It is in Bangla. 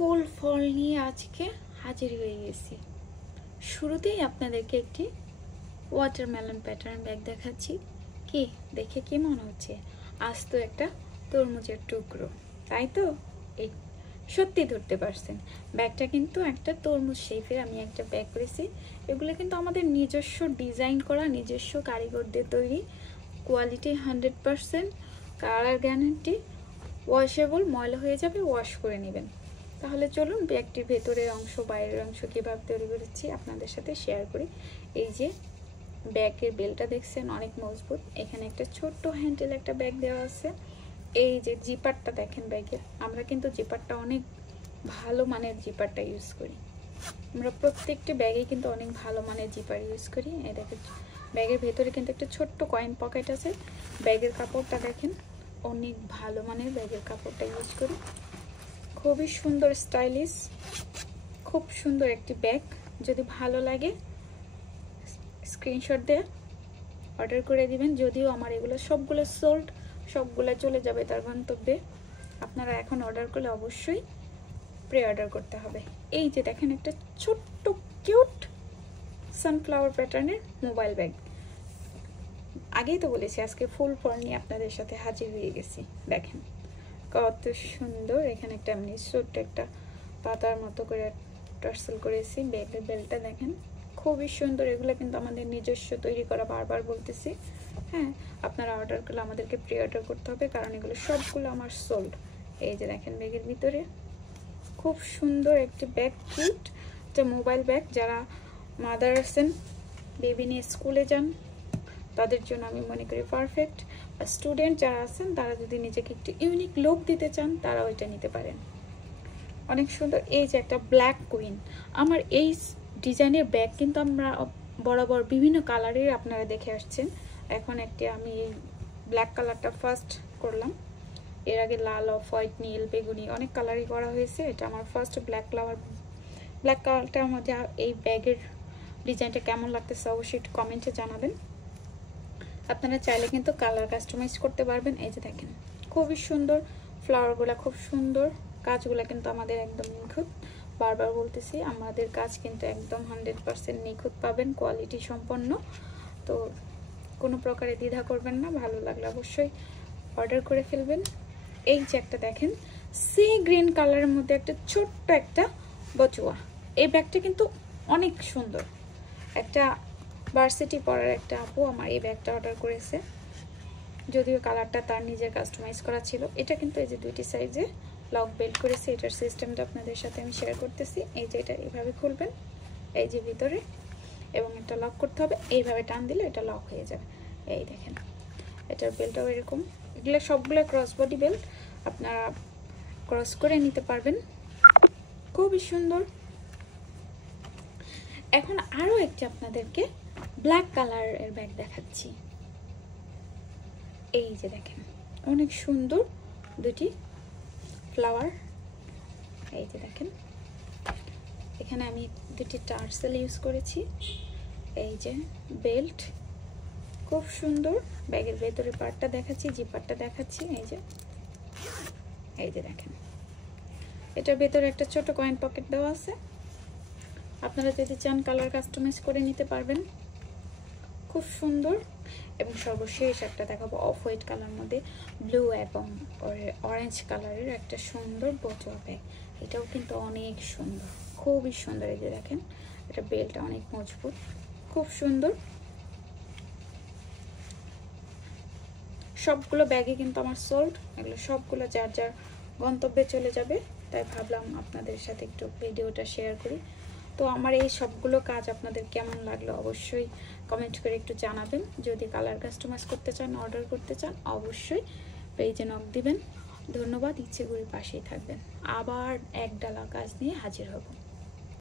ফুল ফল নিয়ে আজকে হাজির হয়ে গেছি। শুরুতেই আপনাদেরকে একটি ওয়াটারমেলন প্যাটার্ন ব্যাগ দেখাচ্ছি। কি দেখে কি মনে হচ্ছে? আজ তো একটা তরমুজের টুকরো, তাই তো? এই সত্যি ধরতে পারছেন। ব্যাগটা কিন্তু একটা তরমুজ শেপের আমি একটা ব্যাগ করেছি। এগুলো কিন্তু আমাদের নিজস্ব ডিজাইন করা, নিজস্ব কারিগরদের তৈরি। কোয়ালিটি 100%, কালার গ্যারান্টি, ওয়াশেবল, ময়লা হয়ে যাবে ওয়াশ করে নেবেন। তাহলে চলুন ব্যাগটির ভেতরের অংশ বাইরের অংশ কীভাবে তৈরি করেছি আপনাদের সাথে শেয়ার করি। এই যে ব্যাগের বেলটা দেখছেন অনেক মজবুত। এখানে একটা ছোট্ট হ্যান্ডেল একটা ব্যাগ দেওয়া আছে। এই যে জিপারটা দেখেন ব্যাগের, আমরা কিন্তু জিপারটা অনেক ভালো মানের জিপারটা ইউজ করি। আমরা প্রত্যেকটি ব্যাগে কিন্তু অনেক ভালো মানের জিপার ইউজ করি। এই দেখেন ব্যাগের ভেতরে কিন্তু একটা ছোট্ট কয়েন পকেট আছে। ব্যাগের কাপড়টা দেখেন অনেক ভালো মানের ব্যাগের কাপড়টা ইউজ করি। খুবই সুন্দর, স্টাইলিশ, খুব সুন্দর একটি ব্যাগ। যদি ভালো লাগে স্ক্রিনশট দিয়ে অর্ডার করে দিবেন। যদিও আমার এগুলো সবগুলো সোল্ড, সবগুলো চলে যাবে তার গন্তব্যে। আপনারা এখন অর্ডার করলে অবশ্যই প্রি অর্ডার করতে হবে। এই যে দেখেন একটা ছোট্ট কিউট সানফ্লাওয়ার প্যাটার্নের মোবাইল ব্যাগ। আগেই তো বলেছি আজকে ফুল ফল নিয়ে আপনাদের সাথে হাজির হয়ে গেছি। দেখেন কত সুন্দর। এখানে একটা এমনি ছোট্ট একটা পাতার মতো করে টার্সেল করেছি। ব্যাগের বেলটা দেখেন খুবই সুন্দর। এগুলো কিন্তু আমাদের নিজস্ব তৈরি করা, বারবার বলতেছি। হ্যাঁ, আপনারা অর্ডার করলে আমাদেরকে প্রি অর্ডার করতে হবে, কারণ এগুলো সবগুলো আমার সোল্ড। এই যে দেখেন ব্যাগের ভিতরে খুব সুন্দর একটি ব্যাগ, কিউট একটা মোবাইল ব্যাগ। যারা মাদার আছেন, বেবি নিয়ে স্কুলে যান, তাদের জন্য আমি মনে করি পারফেক্ট। আর স্টুডেন্ট যারা আছেন তারা যদি নিজেকে একটু ইউনিক লুক দিতে চান তারা ওইটা নিতে পারেন। অনেক সুন্দর। এই যে একটা ব্ল্যাক কুইন, আমার এই ডিজাইনের ব্যাগ কিন্তু আমরা বরাবর বিভিন্ন কালারের আপনারা দেখে আসছেন। এখন একটি আমি ব্ল্যাক কালারটা ফার্স্ট করলাম। এর আগে লাল, অফ হোয়াইট, নীল, বেগুনি অনেক কালারই করা হয়েছে। এটা আমার ফার্স্ট ব্ল্যাক কালারটা। আমাদের এই ব্যাগের ডিজাইনটা কেমন লাগতেছে অবশ্যই একটু কমেন্টে জানাবেন। আপনারা চাইলে কিন্তু কালার কাস্টমাইজ করতে পারবেন। এই যে দেখেন খুবই সুন্দর, ফ্লাওয়ারগুলো খুব সুন্দর, কাজগুলো কিন্তু আমাদের একদম নিখুঁত। বারবার বলতেছি আমাদের কাজ কিন্তু একদম 100% নিখুঁত পাবেন, কোয়ালিটি সম্পন্ন। তো কোনো প্রকারে দ্বিধা করবেন না, ভালো লাগলে অবশ্যই অর্ডার করে ফেলবেন। এই যে একটা দেখেন সি গ্রিন কালারের মধ্যে একটা ছোট্ট একটা বচুয়া। এই ব্যাগটা কিন্তু অনেক সুন্দর। একটা ভার্সিটি পড়ার একটা আপু আমার এই ব্যাগটা অর্ডার করেছে, যদিও কালারটা তার নিজের কাস্টমাইজ করা ছিল। এটা কিন্তু এই যে দুইটি সাইজে লক বেল্ট করেছে। এটার সিস্টেমটা আপনাদের সাথে আমি শেয়ার করতেছি। এই যে এটা এইভাবে খুলবেন, এই যে ভিতরে, এবং এটা লক করতে হবে। এইভাবে টান দিলে এটা লক হয়ে যাবে। এই দেখেন এটার বেল্টটাও এরকম। এগুলো সবগুলো ক্রস বডি বেল্ট, আপনারা ক্রস করে নিতে পারবেন। খুবই সুন্দর। এখন আরও একটি আপনাদেরকে ব্ল্যাক কালারের ব্যাগ দেখাচ্ছি। এই যে দেখেন অনেক সুন্দর দুটি ফ্লাওয়ার। এই যে দেখেন এখানে আমি দুটি টার্সেল ইউজ করেছি। এই যে বেল্ট খুব সুন্দর। ব্যাগের ভেতরে পার্টটা দেখাচ্ছি, জিপারটা দেখাচ্ছি। এই যে দেখেন এটার ভেতরে একটা ছোট কয়েন পকেট দেওয়া আছে। আপনারা যদি চান কালার কাস্টমাইজ করে নিতে পারবেন। খুব সুন্দর। এবং সর্বশেষ একটা দেখাবো অফ হোয়াইট কালার মধ্যে ব্লু এবং অরেঞ্জ কালারের একটা সুন্দর বচুয়া ব্যাগ। এটাও কিন্তু অনেক সুন্দর, খুবই সুন্দর। এই যে দেখেন এটা বেলটা অনেক মজবুত, খুব সুন্দর। সবগুলো ব্যাগে কিন্তু আমার সোল্ড। এগুলো সবগুলো যার যার গন্তব্যে চলে যাবে, তাই ভাবলাম আপনাদের সাথে একটু ভিডিওটা শেয়ার করি। তো আমার এই সবগুলো কাজ আপনাদের কেমন লাগলো অবশ্যই কমেন্ট করে একটু জানাবেন। যদি কালার কাস্টমাইজ করতে চান, অর্ডার করতে চান, অবশ্যই পেজে নক দিবেন। ধন্যবাদ। ইচ্ছে করে পাশেই থাকবেন। আবার এক ডালা কাজ নিয়ে হাজির হব।